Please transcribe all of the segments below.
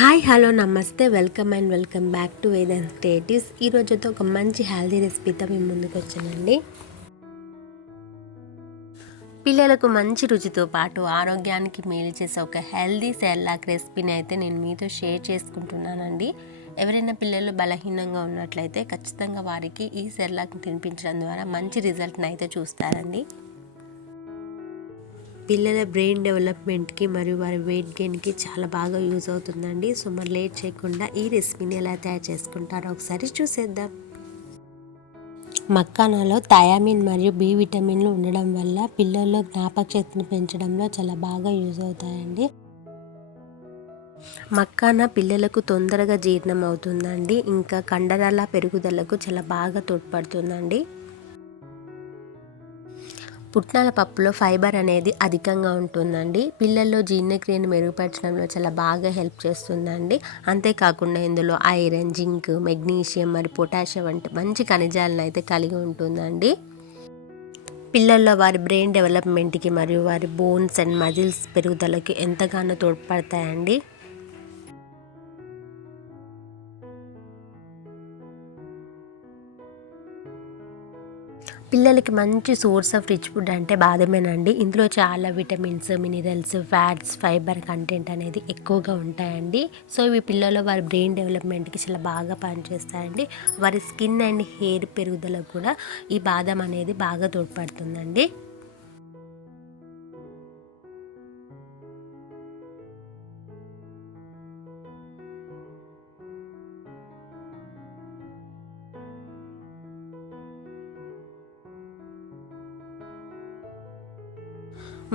Hi hello నమస్తే welcome back to Vedant creatives. ఈరోజుతో ఒక మంచి హెల్దీ రెసిపీతో మేము ముందుకు వచ్చానండి. పిల్లలకు మంచి రుచితో పాటు ఆరోగ్యానికి మేలు చేసే ఒక హెల్దీ సెర్లాక్ రెసిపీని అయితే నేను మీతో షేర్ చేసుకుంటున్నానండి. ఎవరైనా పిల్లలు బలహీనంగా ఉన్నట్లయితే ఖచ్చితంగా వారికి ఈ సెర్లాక్ని తినిపించడం ద్వారా మంచి రిజల్ట్ని అయితే చూస్తారండి. పిల్లల బ్రెయిన్ డెవలప్మెంట్కి మరియు వారి వెయిట్ గెయిన్కి చాలా బాగా యూజ్ అవుతుందండి. సో మరి లేట్ చేయకుండా ఈ రెసిపీని ఎలా తయారు చేసుకుంటారో ఒకసారి చూసేద్దాం. మక్కానాలో థయామిన్ మరియు బి విటమిన్లు ఉండడం వల్ల పిల్లల్లో జ్ఞాపక శక్తిని పెంచడంలో చాలా బాగా యూజ్ అవుతాయండి. మక్కానా పిల్లలకు తొందరగా జీర్ణం అవుతుందండి. ఇంకా కండరాల పెరుగుదలకు చాలా బాగా తోడ్పడుతుందండి. పుట్నాల పప్పులో ఫైబర్ అనేది అధికంగా ఉంటుందండి. పిల్లల్లో జీర్ణక్రియను మెరుగుపరచడంలో చాలా బాగా హెల్ప్ చేస్తుందండి. అంతేకాకుండా ఇందులో ఐరన్, జింక్, మెగ్నీషియం మరియు పొటాషియం వంటి మంచి ఖనిజాలను అయితే కలిగి ఉంటుందండి. పిల్లల్లో వారి బ్రెయిన్ డెవలప్మెంట్కి మరియు వారి బోన్స్ అండ్ మజిల్స్ పెరుగుదలకి ఎంతగానో తోడ్పడతాయండి. పిల్లలకి మంచి సోర్స్ ఆఫ్ రిచ్ ఫుడ్ అంటే బాదమేనండి. ఇందులో చాలా vitamins, minerals, fats, fibre content అనేది ఎక్కువగా ఉంటాయండి. సో ఇవి పిల్లలు వారి బ్రెయిన్ డెవలప్మెంట్కి చాలా బాగా పనిచేస్తాయండి. వారి స్కిన్ అండ్ హెయిర్ పెరుగుదలకు కూడా ఈ బాదం అనేది బాగా తోడ్పడుతుందండి.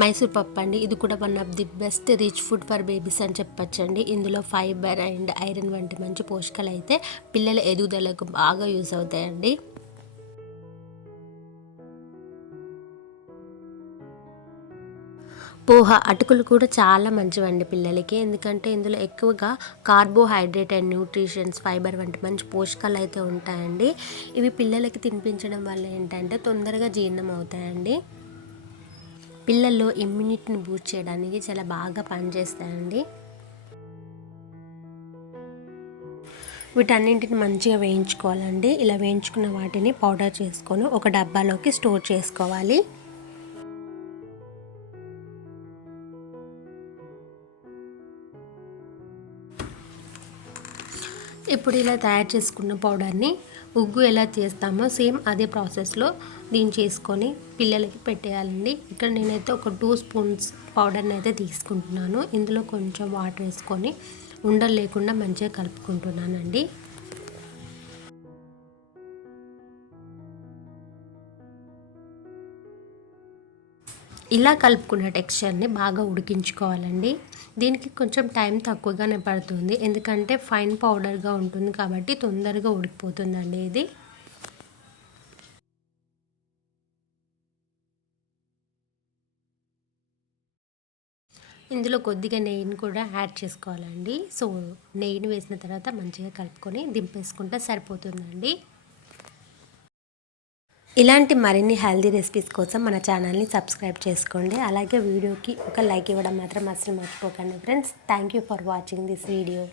మైసూర్ పప్పు అండి, ఇది కూడా one of the best rich food for babies అని చెప్పచ్చండి. ఇందులో ఫైబర్ అండ్ ఐరన్ వంటి మంచి పోషకాలు అయితే పిల్లల ఎదుగుదలకు బాగా యూస్ అవుతాయండి. పోహ అటుకులు కూడా చాలా మంచివండి పిల్లలకి. ఎందుకంటే ఇందులో ఎక్కువగా కార్బోహైడ్రేట్ అండ్ న్యూట్రిషన్స్, ఫైబర్ వంటి మంచి పోషకాలు అయితే ఉంటాయండి. ఇవి పిల్లలకి తినిపించడం వల్ల ఏంటంటే తొందరగా జీర్ణం అవుతాయండి. పిల్లల్లో ఇమ్యూనిటీని బూస్ట్ చేయడానికి చాలా బాగా పనిచేస్తాయండి. వీటన్నింటిని మంచిగా వేయించుకోవాలండి. ఇలా వేయించుకున్న వాటిని పౌడర్ చేసుకొని ఒక డబ్బాలోకి స్టోర్ చేసుకోవాలి. ఇప్పుడు ఇలా తయారు చేసుకున్న పౌడర్ని ఉగ్గు ఎలా చేస్తామో సేమ్ అదే ప్రాసెస్లో దీన్ని చేసుకొని పిల్లలకి పెట్టేయాలండి. ఇక్కడ నేనైతే ఒక 2 స్పూన్స్ పౌడర్ని అయితే తీసుకుంటున్నాను. ఇందులో కొంచెం వాటర్ వేసుకొని ఉండలు లేకుండా మంచిగా కలుపుకుంటున్నానండి. ఇలా కలుపుకున్న టెక్స్చర్ని బాగా ఉడికించుకోవాలండి. దీనికి కొంచెం టైం తక్కువగానే పడుతుంది, ఎందుకంటే ఫైన్ పౌడర్గా ఉంటుంది కాబట్టి తొందరగా ఉడికిపోతుందండి ఇది. ఇందులో కొద్దిగా నెయ్యిని కూడా యాడ్ చేసుకోవాలండి. సో నెయ్యిని వేసిన తర్వాత మంచిగా కలుపుకొని దింపేసుకుంటే సరిపోతుందండి. ఇలాంటి మరిన్ని హెల్దీ రెసిపీస్ కోసం మన ఛానల్ని సబ్స్క్రైబ్ చేసుకోండి. అలాగే వీడియోకి ఒక లైక్ ఇవ్వడం మాత్రం అస్సలు మర్చిపోకండి friends. Thank you for watching this video.